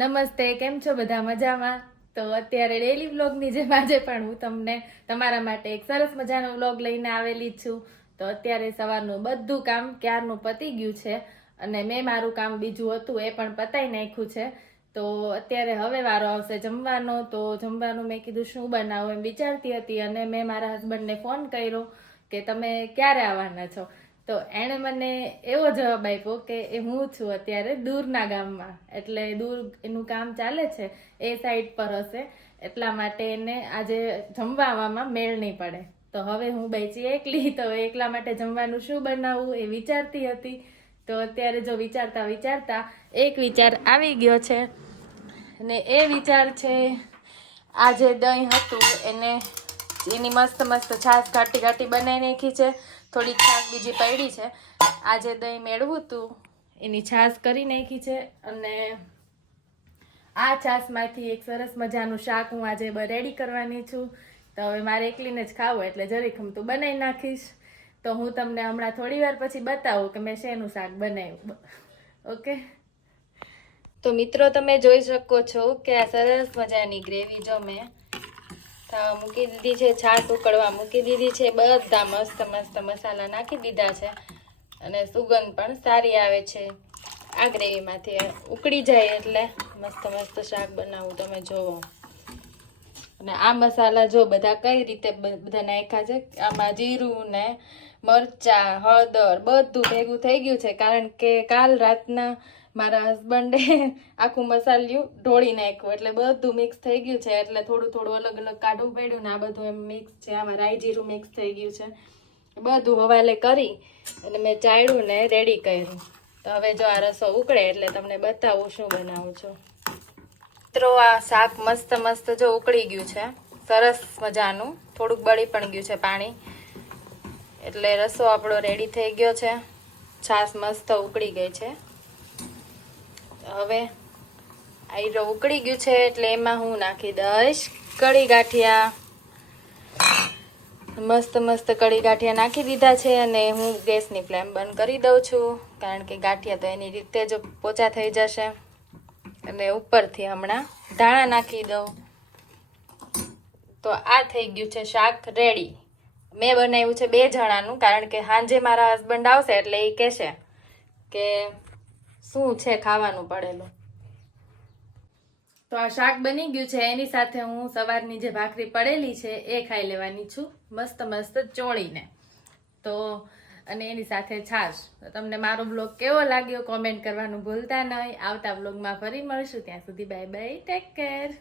નમસ્તે, કેમ છો બધા મજામાં? તો અત્યારે ડેલી વ્લોગની જેમ આજે પણ હું તમને તમારા માટે એક સરસ મજાનો વ્લોગ લઈને આવેલી છું. તો અત્યારે સવારનું બધું કામ ક્યારનું પતી ગયું છે અને મેં મારું કામ બીજું હતું એ પણ પતાઈ નાખ્યું છે. તો અત્યારે હવે વારો આવશે જમવાનો. તો જમવાનું મેં કીધું શું બનાવું એમ વિચારતી હતી અને મેં મારા હસબન્ડને ફોન કર્યો કે તમે ક્યારે આવવાના છો? તો એણે મને એવો જવાબ આપ્યો કે એ હું છું અત્યારે દૂરના ગામમાં. એટલે દૂર એનું કામ ચાલે છે, એ સાઈડ પર હશે. એટલા માટે એને આજે જમવામાં મેળ નહીં પડે. તો હવે હું બેચી એકલી, તો એકલા માટે જમવાનું શું બનાવવું એ વિચારતી હતી. તો અત્યારે જો વિચારતા વિચારતા એક વિચાર આવી ગયો છે. અને એ વિચાર છે આ જે દહીં હતું, એને એની મસ્ત મસ્ત છાશ ઘાટી ઘાટી બનાવી નાખી છે. થોડીક છાશ બીજી પડી છે. આજે દહીં મેળવું હતું એની છાશ કરી નાખી છે અને આ છાશમાંથી એક સરસ મજાનું શાક હું આજે રેડી કરવાની છું. તો હવે મારે એકલીને જ ખાવું એટલે જરીક હું તો બનાવી નાખીશ. તો હું તમને હમણાં થોડી વાર પછી બતાવું કે મેં શેનું શાક બનાવ્યું. ઓકે? તો મિત્રો તમે જોઈ શકો છો કે આ સરસ મજાની ગ્રેવી જો મેં મૂકી દીધી છે, છાશ ઉકળવા મૂકી દીધી છે, બધા મસ્ત મસ્ત મસાલા નાખી દીધા છે. અને સુગંધ પણ સારી આવે છે. આ ગ્રેવીમાંથી ઉકળી જાય એટલે મસ્ત મસ્ત શાક બનાવવું તમે જોવો. અને આ મસાલા જો બધા કઈ રીતે બધા નાખ્યા છે, આમાં જીરું ને મરચાં, હળદર બધું ભેગું થઈ ગયું છે, કારણ કે કાલ રાતના મારા હસબન્ડે આખું મસાલિયું ઢોળી નાખ્યું. એટલે બધું મિક્સ થઈ ગયું છે. એટલે થોડું થોડું અલગ અલગ કાઢવું પડ્યું ને આ બધું એમ મિક્સ છે. આમાં રાઈ જીરું મિક્સ થઈ ગયું છે. બધું હવાલે કરી અને મેં ચાળ્યું ને રેડી કર્યું. તો હવે જો આ રસો ઉકળે એટલે તમને બતાવું શું બનાવું છું. મિત્રો, આ શાક મસ્ત મસ્ત જો ઉકળી ગયું છે. સરસ મજાનું. થોડુંક બળી પણ ગયું છે પાણી. એટલે રસો આપણો રેડી થઈ ગયો છે. છાશ મસ્ત ઉકળી ગઈ છે. હવે આઈરો ઉકળી ગયું છે એટલે એમાં હું નાખી દઈશ કઢી ગાંઠિયા મસ્ત મસ્ત કઢી ગાંઠિયા નાખી દીધા છે અને હું ગેસની ફ્લેમ બંધ કરી દઉં છું કારણ કે ગાંઠિયા તો એની રીતે જ પોચા થઈ જશે. અને ઉપરથી હમણાં ધાણા નાખી દઉં. તો આ થઈ ગયું છે શાક રેડી. મેં બનાવ્યું છે બે જણાનું કારણ કે સાંજે મારા હસબન્ડ આવશે એટલે એ કહેશે કે શું છે ખાવાનું પડેલું? તો આ શાક બની ગયું છે, એની સાથે હું સવારની જે ભાખરી પડેલી છે, એ ખાઈ લેવાની છું, મસ્ત મસ્ત ચોળીને. તો અને એની સાથે છાશ. તમને મારો બ્લોગ કેવો લાગ્યો કોમેન્ટ કરવાનું ભૂલતા નહીં. આવતા બ્લોગમાં ફરી મળશું. ત્યાં સુધી બાય બાય ટેક કેર